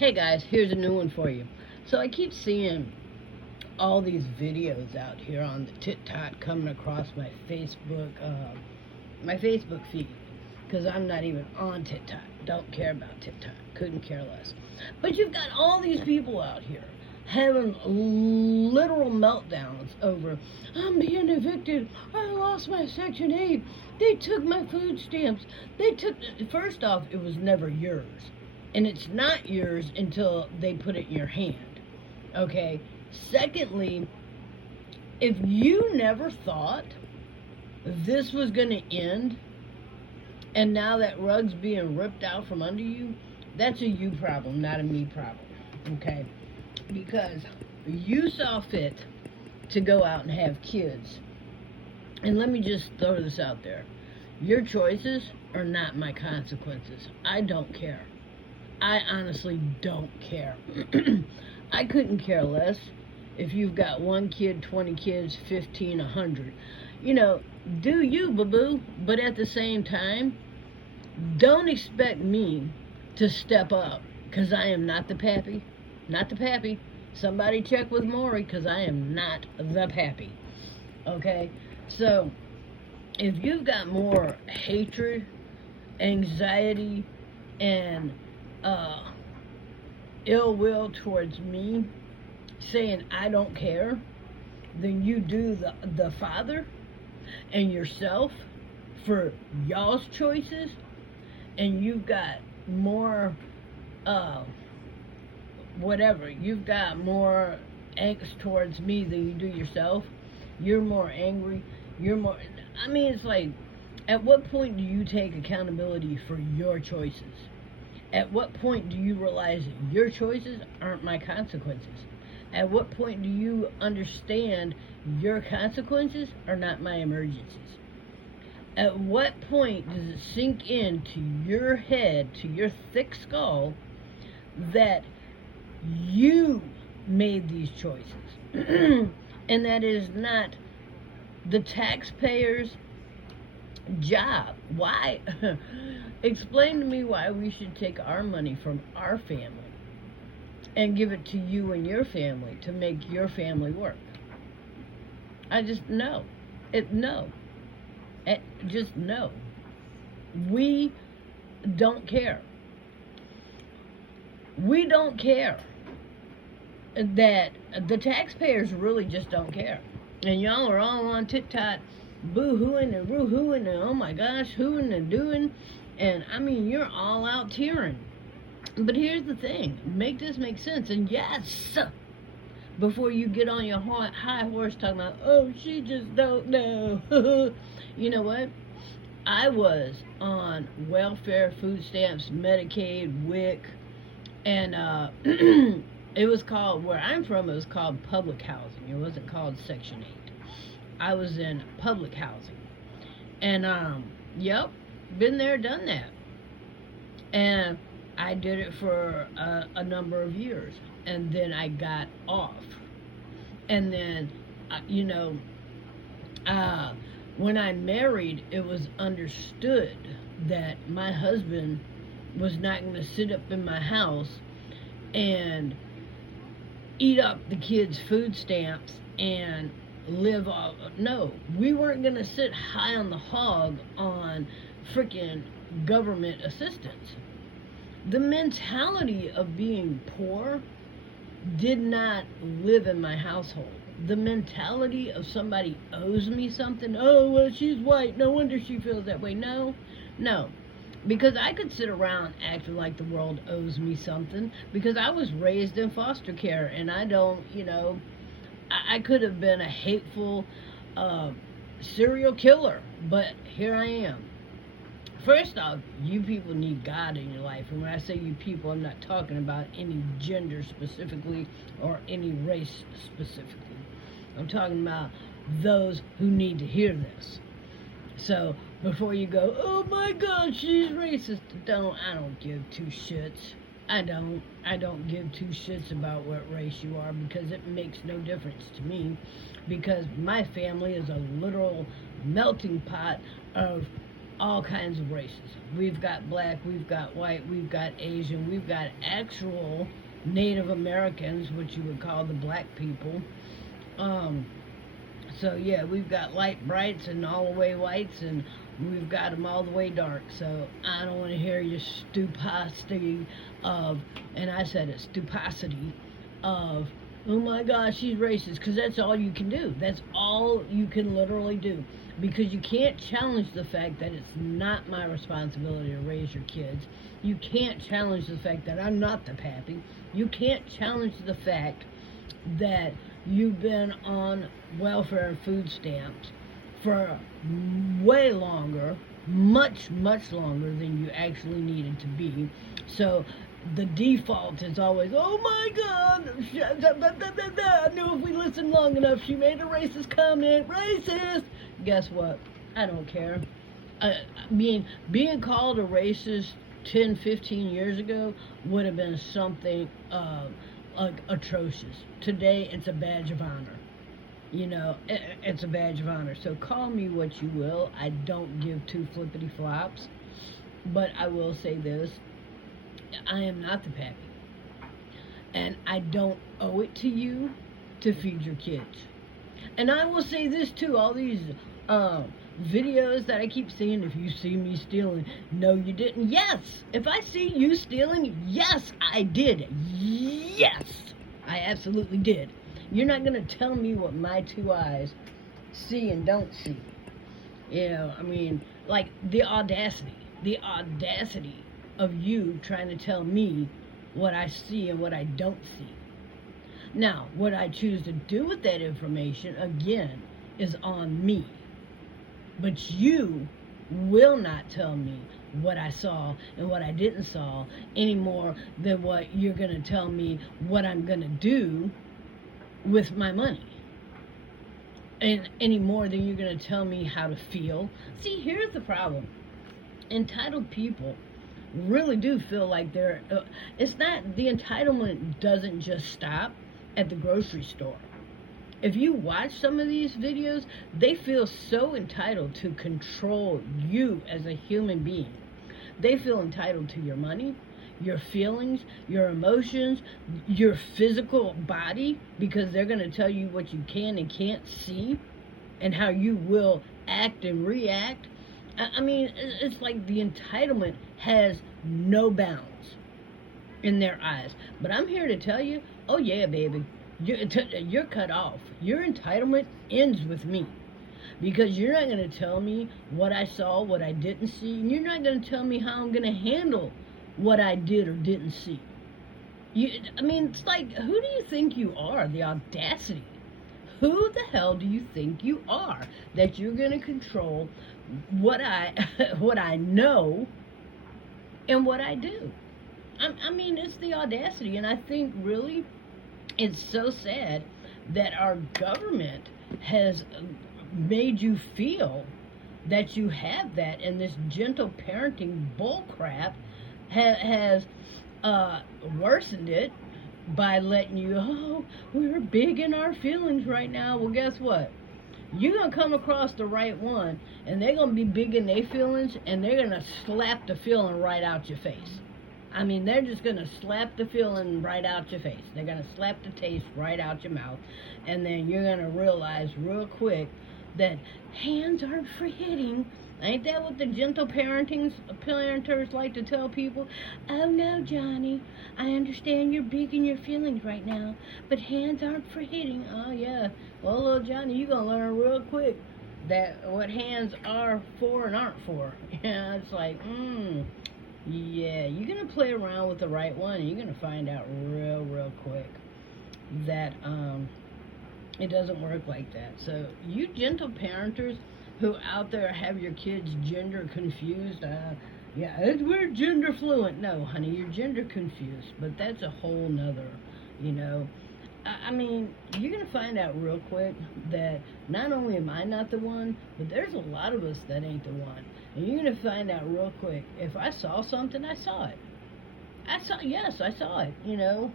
Hey guys, here's a new one for you. So I keep seeing all these videos out here on the TikTok coming across my Facebook feed, because I'm not even on TikTok. Don't care about TikTok. Couldn't care less. But you've got all these people out here having literal meltdowns over, I'm being evicted. I lost my Section 8. They took my food stamps. First off, it was never yours. And it's not yours until they put it in your hand. Okay? Secondly, if you never thought this was going to end, and now that rug's being ripped out from under you, that's a you problem, not a me problem. Okay? Because you saw fit to go out and have kids. And let me just throw this out there. Your choices are not my consequences. I don't care. I honestly don't care. I couldn't care less if you've got one kid, 20 kids, 15, 100. You know, do you, boo-boo. But at the same time, don't expect me to step up, because I am not the pappy. Not the pappy. Somebody check with Maury, because I am not the pappy. Okay? So, if you've got more hatred, anxiety, and ill will towards me, saying I don't care, then you do the father and yourself for y'all's choices, and you've got more you've got more angst towards me than you do yourself. You're more angry. It's like, at what point do you take accountability for your choices? At what point do you realize your choices aren't my consequences? At what point do you understand your consequences are not my emergencies? At what point does it sink into your head, to your thick skull, that you made these choices? And that is not the taxpayers' job. Why? Explain to me why we should take our money from our family and give it to you and your family to make your family work. I just no. No. Just no. We don't care. We don't care. That the taxpayers really just don't care. And y'all are all on TikTok boo-hooing and woo-hooing and oh my gosh, hooing and doing. And you're all out tearing. But here's the thing, make this make sense. And yes, before you get on your high horse talking about, oh, she just don't know. You know what? I was on welfare, food stamps, Medicaid, WIC, and it was called, where I'm from, it was called public housing. It wasn't called Section 8. I was in public housing. And, yep, been there, done that. And I did it for a number of years. And then I got off. And then, when I married, it was understood that my husband was not going to sit up in my house and eat up the kids' food stamps and live off. No, we weren't going to sit high on the hog on freaking government assistance. The mentality of being poor did not live in my household. The mentality of somebody owes me something. Oh, well, she's white. No wonder she feels that way. No. Because I could sit around acting like the world owes me something, because I was raised in foster care, and I don't, I could have been a hateful serial killer, but here I am. First off, you people need God in your life. And when I say you people, I'm not talking about any gender specifically or any race specifically. I'm talking about those who need to hear this. So before you go, oh my God, she's racist, I don't give two shits. I don't give two shits about what race you are, because it makes no difference to me, because my family is a literal melting pot of all kinds of races. We've got black, we've got white, we've got Asian, we've got actual Native Americans, which you would call the black people. Um, so yeah, we've got light brights and all the way whites, and we've got them all the way dark. So I don't want to hear your stupidity of, and I said it, stupidity of, oh my gosh, she's racist, because that's all you can do. That's all you can literally do. Because you can't challenge the fact that it's not my responsibility to raise your kids. You can't challenge the fact that I'm not the pappy. You can't challenge the fact that you've been on welfare and food stamps for way longer, much longer than you actually needed to be. So the default is always, oh my God, I knew if we listened long enough, she made a racist comment, racist. Guess what? I don't care. Being called a racist 10, 15 years ago would have been something atrocious. Today, it's a badge of honor. You know, it's a badge of honor. So call me what you will. I don't give two flippity flops. But I will say this. I am not the pappy. And I don't owe it to you to feed your kids. And I will say this too. All these videos that I keep seeing, if you see me stealing, no you didn't. Yes. If I see you stealing, yes, I did. Yes, I absolutely did. You're not going to tell me what my two eyes see and don't see. You know, I mean, like the audacity of you trying to tell me what I see and what I don't see. Now, what I choose to do with that information, again, is on me. But you will not tell me what I saw and what I didn't saw any more than what you're going to tell me what I'm going to do with my money. And any more than you're going to tell me how to feel. See, here's the problem. Entitled people really do feel like they're, it's not, the entitlement doesn't just stop at the grocery store. If you watch some of these videos, they feel so entitled to control you as a human being. They feel entitled to your money, your feelings, your emotions, your physical body, because they're going to tell you what you can and can't see and how you will act and react. I mean, it's like the entitlement has no bounds in their eyes. But I'm here to tell you, oh yeah, baby, you're cut off. Your entitlement ends with me. Because you're not going to tell me what I saw, what I didn't see, and you're not going to tell me how I'm going to handle what I did or didn't see. I mean, it's like, who do you think you are? The audacity. Who the hell do you think you are that you're going to control what I know and what I do? I mean, it's the audacity, and I think really it's so sad that our government has made you feel that you have that, and this gentle parenting bullcrap has worsened it by letting you, oh, we're big in our feelings right now. Well, guess what? You're going to come across the right one, and they're going to be big in their feelings, and they're going to slap the feeling right out your face. I mean, they're just going to slap the feeling right out your face. They're going to slap the taste right out your mouth, and then you're going to realize real quick that hands aren't for hitting. Ain't that what the gentle parenters like to tell people? Oh no, Johnny, I understand you're big in your feelings right now, but hands aren't for hitting. Oh yeah, well, little Johnny, you're gonna learn real quick that what hands are for and aren't for. Yeah, it's like, yeah, you're gonna play around with the right one, and you're gonna find out real quick that it doesn't work like that. So you gentle parenters who out there have your kids gender confused, we're gender fluent. No, honey, you're gender confused, but that's a whole nother, you know. I mean, you're going to find out real quick that not only am I not the one, but there's a lot of us that ain't the one. And you're going to find out real quick, if I saw something, I saw it. I saw it, you know.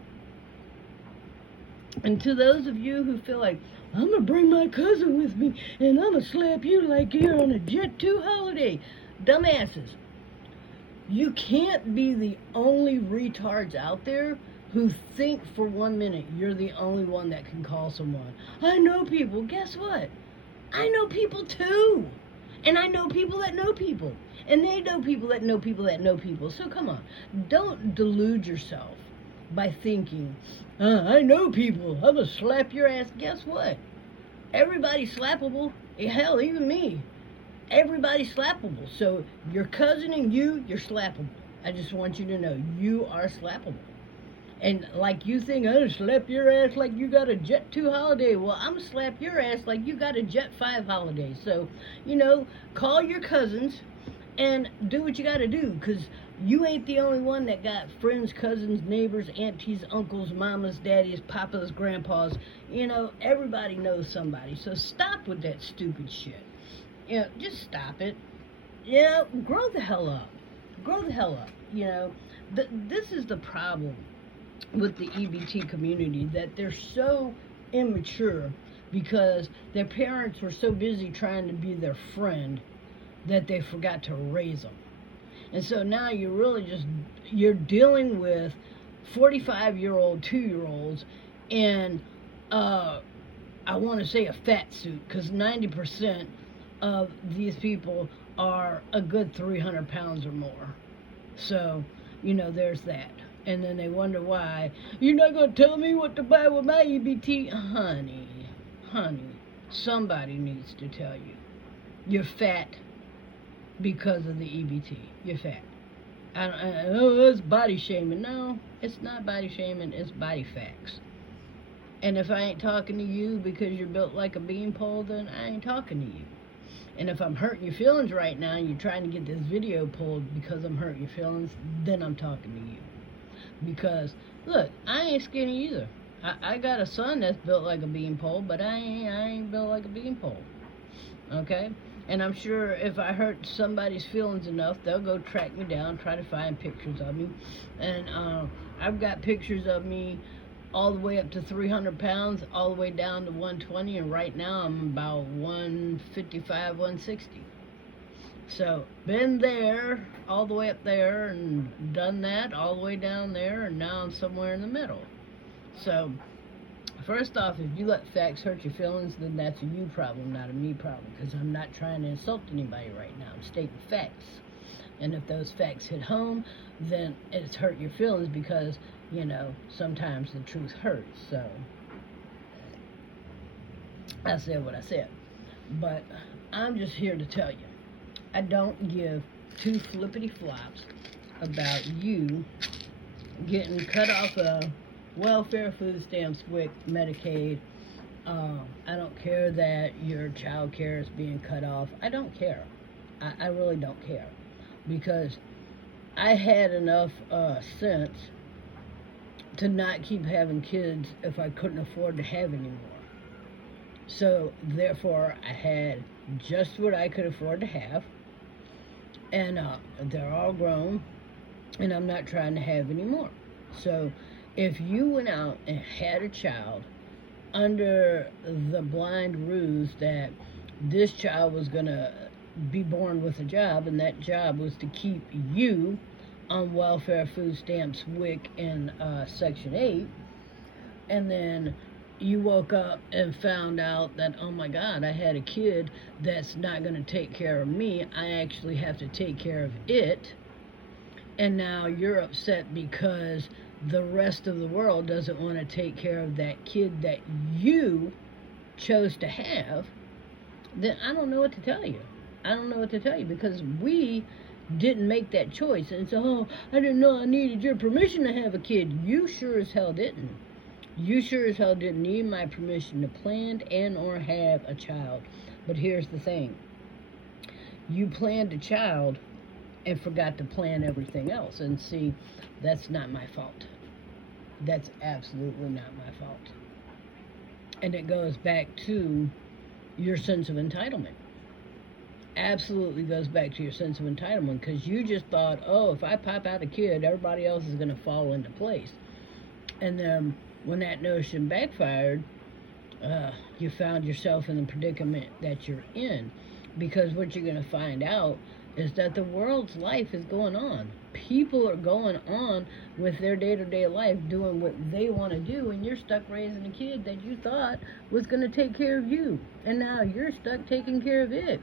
And to those of you who feel like, I'm going to bring my cousin with me, and I'm going to slap you like you're on a Jet 2 holiday. Dumbasses. You can't be the only retards out there who think for 1 minute you're the only one that can call someone. I know people. Guess what? I know people too. And I know people that know people. And they know people that know people that know people. So come on. Don't delude yourself by thinking, I know people. I'm going to slap your ass. Guess what? Everybody's slappable. Hell, even me. Everybody's slappable. So your cousin and you're slappable. I just want you to know you are slappable. And like you think, I'm gonna slap your ass like you got a Jet 2 holiday. Well, I'm gonna slap your ass like you got a Jet 5 holiday. So, call your cousins and do what you gotta do, because you ain't the only one that got friends, cousins, neighbors, aunties, uncles, mamas, daddies, papas, grandpas. Everybody knows somebody. So stop with that stupid shit. Just stop it. Grow the hell up. Grow the hell up. This is the problem with the EBT community, that they're so immature because their parents were so busy trying to be their friend that they forgot to raise them. And so now you're dealing with 45-year-old 2-year-olds in I want to say a fat suit, because 90% of these people are a good 300 pounds or more. So, there's that. And then they wonder why, you're not going to tell me what to buy with my EBT? Honey, somebody needs to tell you. You're fat because of the EBT. You're fat. It's body shaming. No, it's not body shaming. It's body facts. And if I ain't talking to you because you're built like a beanpole, then I ain't talking to you. And if I'm hurting your feelings right now and you're trying to get this video pulled because I'm hurting your feelings, then I'm talking to you. Because, look, I ain't skinny either. I got a son that's built like a beanpole, but I ain't built like a beanpole. Okay? And I'm sure if I hurt somebody's feelings enough, they'll go track me down, try to find pictures of me. And I've got pictures of me all the way up to 300 pounds, all the way down to 120, and right now I'm about 155, 160. So, been there, all the way up there, and done that, all the way down there, and now I'm somewhere in the middle. So, first off, if you let facts hurt your feelings, then that's a you problem, not a me problem, because I'm not trying to insult anybody right now. I'm stating facts. And if those facts hit home, then it's hurt your feelings because, sometimes the truth hurts. So, I said what I said. But I'm just here to tell you, I don't give two flippity flops about you getting cut off of welfare, food stamps, WIC, Medicaid. I don't care that your child care is being cut off. I don't care. I really don't care. Because I had enough sense to not keep having kids if I couldn't afford to have any more. So, therefore, I had just what I could afford to have. And they're all grown, and I'm not trying to have any more. So, if you went out and had a child under the blind ruse that this child was going to be born with a job, and that job was to keep you on welfare, food stamps, WIC, and Section 8, and then you woke up and found out that, oh my God, I had a kid that's not going to take care of me. I actually have to take care of it. And now you're upset because the rest of the world doesn't want to take care of that kid that you chose to have. Then I don't know what to tell you. I don't know what to tell you, because we didn't make that choice. And so, I didn't know I needed your permission to have a kid. You sure as hell didn't. You sure as hell didn't need my permission to plan and or have a child. But here's the thing. You planned a child and forgot to plan everything else. And see, that's not my fault. That's absolutely not my fault. And it goes back to your sense of entitlement. Absolutely goes back to your sense of entitlement, because you just thought, oh, if I pop out a kid, everybody else is going to fall into place. And then when that notion backfired, you found yourself in the predicament that you're in. Because what you're going to find out is that the world's life is going on. People are going on with their day-to-day life doing what they want to do, and you're stuck raising a kid that you thought was going to take care of you, and now you're stuck taking care of it.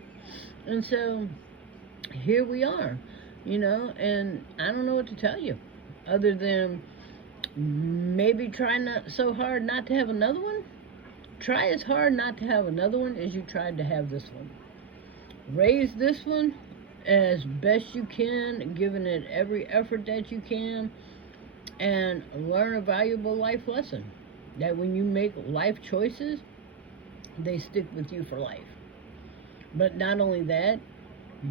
And so here we are, and I don't know what to tell you other than maybe try not so hard not to have another one. Try as hard not to have another one as you tried to have this one. Raise this one as best you can, giving it every effort that you can, and learn a valuable life lesson. That when you make life choices, they stick with you for life. But not only that,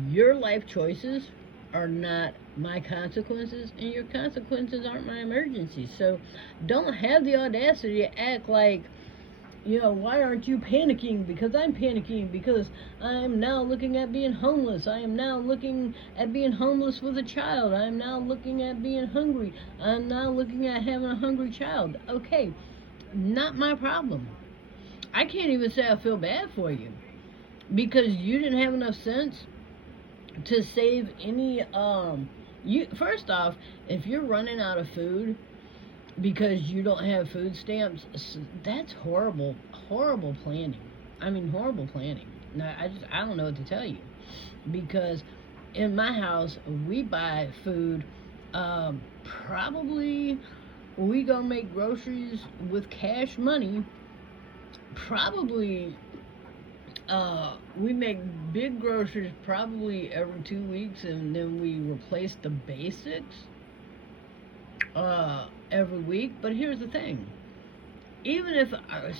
your life choices are not my consequences, and your consequences aren't my emergencies. So don't have the audacity to act like, why aren't you panicking? Because I'm panicking because I'm now looking at being homeless. I am now looking at being homeless with a child. I'm now looking at being hungry. I'm now looking at having a hungry child. Okay, not my problem. I can't even say I feel bad for you because you didn't have enough sense to save any you first off, if you're running out of food because you don't have food stamps, that's horrible planning. I mean, horrible planning. Now, I don't know what to tell you, because in my house we buy food, probably we go make groceries with cash money, probably we make big groceries probably every 2 weeks, and then we replace the basics every week. But here's the thing: even if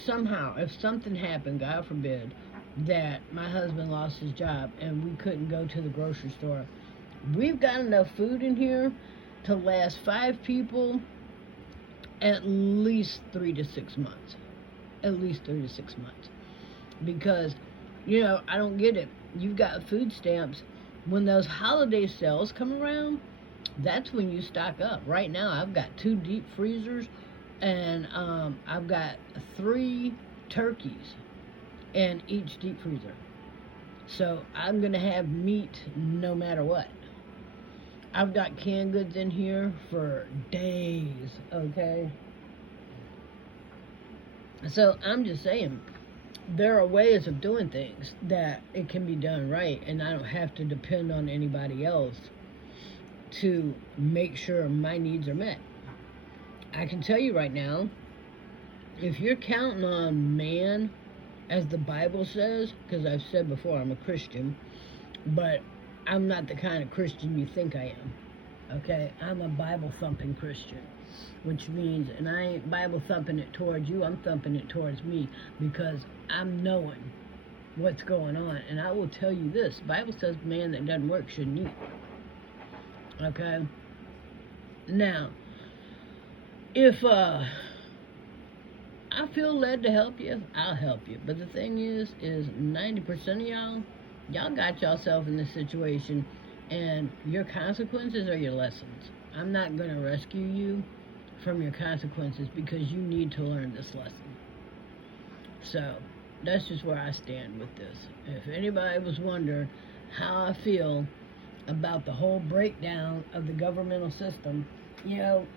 somehow, if something happened, God forbid, that my husband lost his job and we couldn't go to the grocery store, we've got enough food in here to last 5 people at least 3 to 6 months. At least 3 to 6 months. Because I don't get it. You've got food stamps. When those holiday sales come around, that's when you stock up. Right now, I've got 2 deep freezers, and I've got 3 turkeys in each deep freezer. So I'm going to have meat no matter what. I've got canned goods in here for days, okay? So I'm just saying, there are ways of doing things that it can be done right, and I don't have to depend on anybody else to make sure my needs are met. I can tell you right now, if you're counting on man, as the Bible says, because I've said before I'm a Christian, but I'm not the kind of Christian you think I am, okay? I'm a Bible thumping Christian, which means, and I ain't Bible thumping it towards you, I'm thumping it towards me, because I'm knowing what's going on. And I will tell you this: the Bible says man that doesn't work shouldn't eat. Okay? Now, if I feel led to help you, I'll help you. But the thing is 90% of y'all got yourself in this situation, and your consequences are your lessons. I'm not going to rescue you from your consequences, because you need to learn this lesson. So that's just where I stand with this. If anybody was wondering how I feel about the whole breakdown of the governmental system,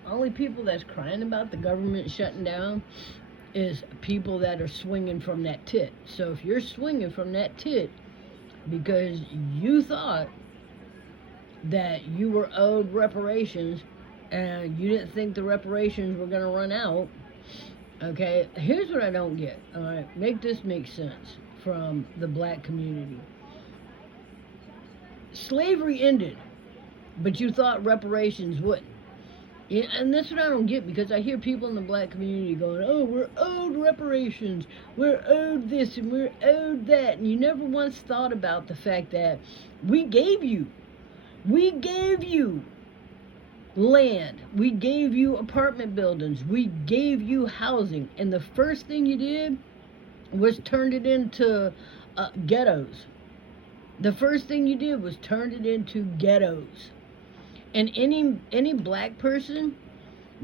only people that's crying about the government shutting down is people that are swinging from that tit. So if you're swinging from that tit because you thought that you were owed reparations and you didn't think the reparations were going to run out, okay, here's what I don't get, all right? Make this make sense from the black community. Slavery ended, but you thought reparations wouldn't. Yeah, and that's what I don't get, because I hear people in the black community going, oh, we're owed reparations, we're owed this, and we're owed that. And you never once thought about the fact that we gave you land, we gave you apartment buildings, we gave you housing, and the first thing you did was turned it into ghettos. The first thing you did was turn it into ghettos. And any black person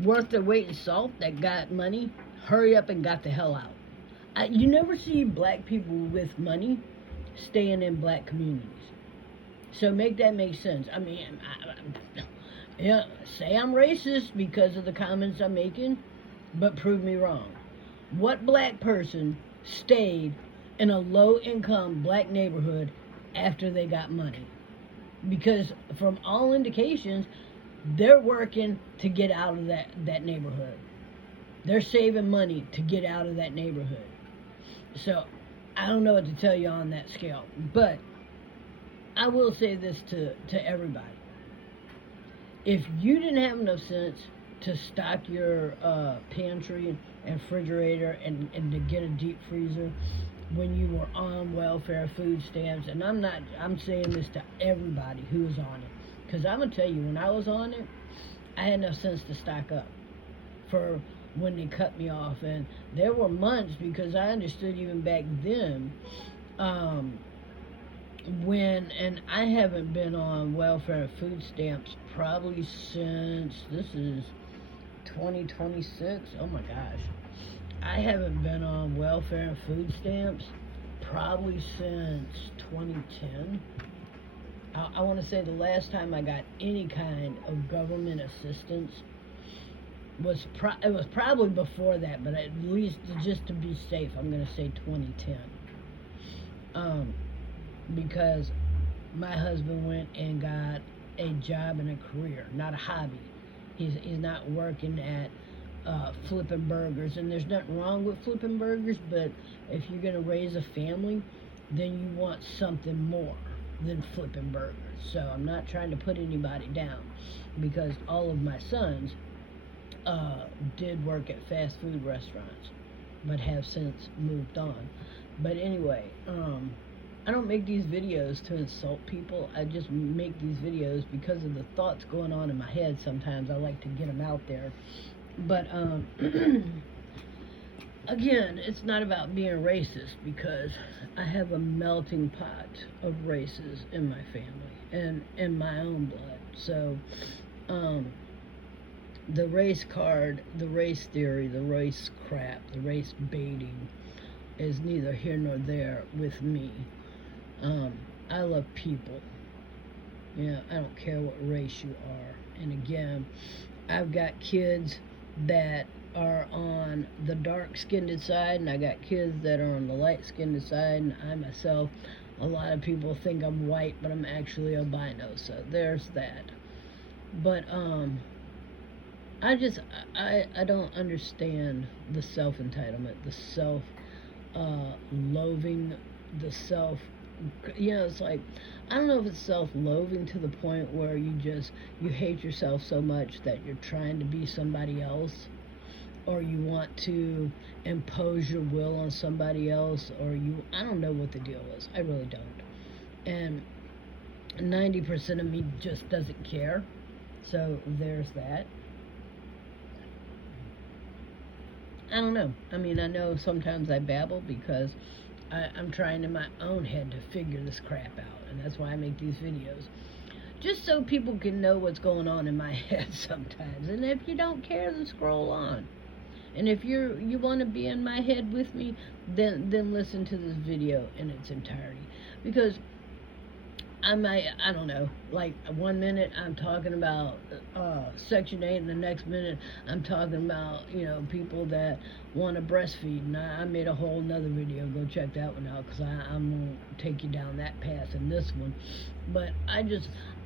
worth their weight in salt that got money, hurry up and got the hell out. You never see black people with money staying in black communities. So make that make sense. I mean, yeah, say I'm racist because of the comments I'm making, but prove me wrong. What black person stayed in a low income black neighborhood after they got money? Because from all indications, they're working to get out of that neighborhood. They're saving money to get out of that neighborhood. So I don't know what to tell you on that scale. But I will say this to everybody. If you didn't have enough sense to stock your pantry and refrigerator and to get a deep freezer when you were on welfare food stamps, and I'm saying this to everybody who's on it, because I'm going to tell you, when I was on it, I had enough sense to stock up for when they cut me off. And there were months, because I understood even back then, and I haven't been on welfare and food stamps probably since, this is 2026. Oh my gosh. I haven't been on welfare and food stamps probably since 2010. I want to say the last time I got any kind of government assistance it was probably before that, but at least just to be safe, I'm going to say 2010. Because my husband went and got a job and a career, not a hobby. He's not working at flipping burgers, and there's nothing wrong with flipping burgers, but if you're going to raise a family, then you want something more than flipping burgers. So I'm not trying to put anybody down, because all of my sons did work at fast food restaurants, but have since moved on. But anyway, I don't make these videos to insult people. I just make these videos because of the thoughts going on in my head. Sometimes I like to get them out there. But again, it's not about being racist, because I have a melting pot of races in my family and in my own blood. So the race card, the race theory, the race crap, the race baiting is neither here nor there with me. I love people. I don't care what race you are. And again, I've got kids that are on the dark-skinned side, and I got kids that are on the light-skinned side, and I myself, a lot of people think I'm white, but I'm actually albino, so there's that. But I don't understand the self-entitlement, the self-loathing, the self, it's like, I don't know if it's self-loathing to the point where you hate yourself so much that you're trying to be somebody else, or you want to impose your will on somebody else, or I don't know what the deal is. I really don't. And 90% of me just doesn't care. So there's that. I don't know. I mean, I know sometimes I babble because I'm trying in my own head to figure this crap out, and that's why I make these videos. Just so people can know what's going on in my head sometimes. And if you don't care, then scroll on. And if you want to be in my head with me, then listen to this video in its entirety. Because I don't know, like 1 minute I'm talking about Section 8, and the next minute I'm talking about, people that want to breastfeed. And I made a whole nother video. Go check that one out, because I'm going to take you down that path in this one. But I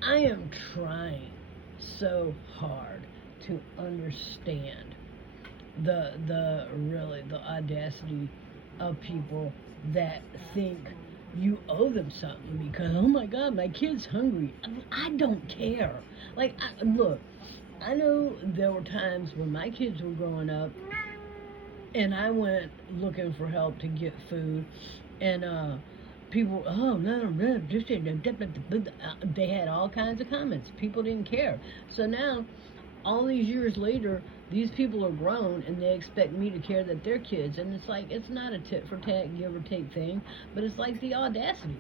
am trying so hard to understand the audacity of people that think you owe them something because, oh my God, my kid's hungry. I don't care. Like, look, I know there were times when my kids were growing up and I went looking for help to get food, and people, oh, no, they had all kinds of comments. People didn't care. So now, all these years later, these people are grown and they expect me to care that they're kids. And it's like, it's not a tit for tat, give or take thing, but it's like the audacity.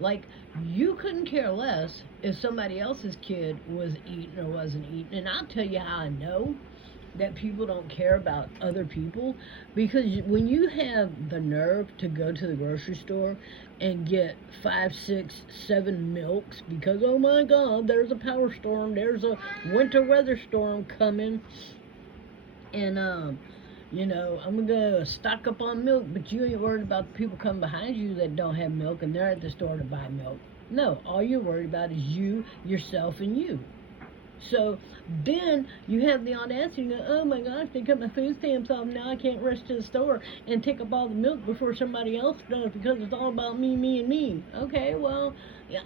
Like, you couldn't care less if somebody else's kid was eating or wasn't eating. And I'll tell you how I know. that people don't care about other people, because when you have the nerve to go to the grocery store and get 5, 6, 7 milks because, oh my god, there's a power storm, there's a winter weather storm coming, and I'm gonna stock up on milk, but you ain't worried about the people coming behind you that don't have milk and they're at the store to buy milk. No, all you're worried about is you, yourself, and you. So then you have the audacity to go, oh my gosh, they cut my food stamps off. Now I can't rush to the store and take up all the milk before somebody else does because it's all about me, me, and me. Okay, well,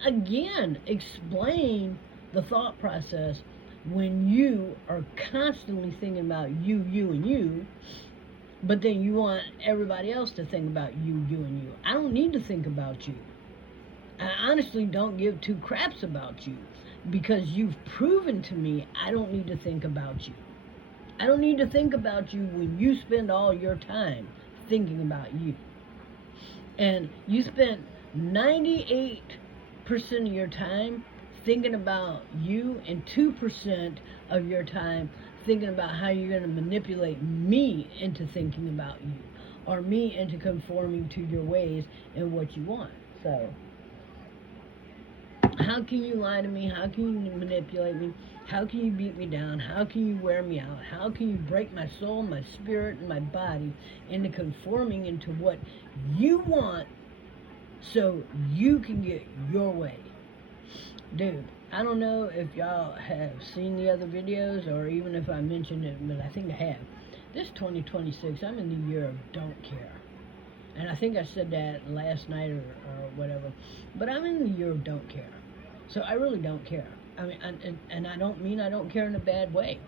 again, explain the thought process when you are constantly thinking about you, you, and you, but then you want everybody else to think about you, you, and you. I don't need to think about you. I honestly don't give two craps about you, because you've proven to me I don't need to think about you. I don't need to think about you when you spend all your time thinking about you. And you spent 98% of your time thinking about you, and 2% of your time thinking about how you're going to manipulate me into thinking about you, or me into conforming to your ways and what you want. So how can you lie to me? How can you manipulate me? How can you beat me down? How can you wear me out? How can you break my soul, my spirit, and my body into conforming into what you want so you can get your way? Dude, I don't know if y'all have seen the other videos or even if I mentioned it, but I think I have. This 2026, I'm in the year of don't care. And I think I said that last night or whatever. But I'm in the year of don't care. So I really don't care. I mean, and I don't mean I don't care in a bad way.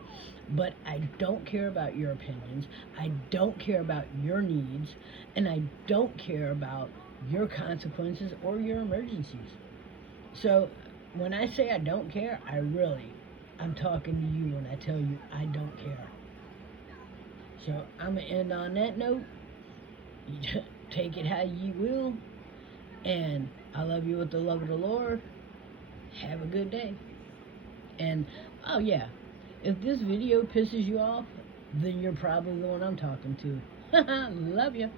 But I don't care about your opinions. I don't care about your needs. And I don't care about your consequences or your emergencies. So when I say I don't care, I'm talking to you when I tell you I don't care. So I'm going to end on that note. Take it how ye will. And I love you with the love of the Lord. Have a good day. And, oh yeah, if this video pisses you off, then you're probably the one I'm talking to. Love you.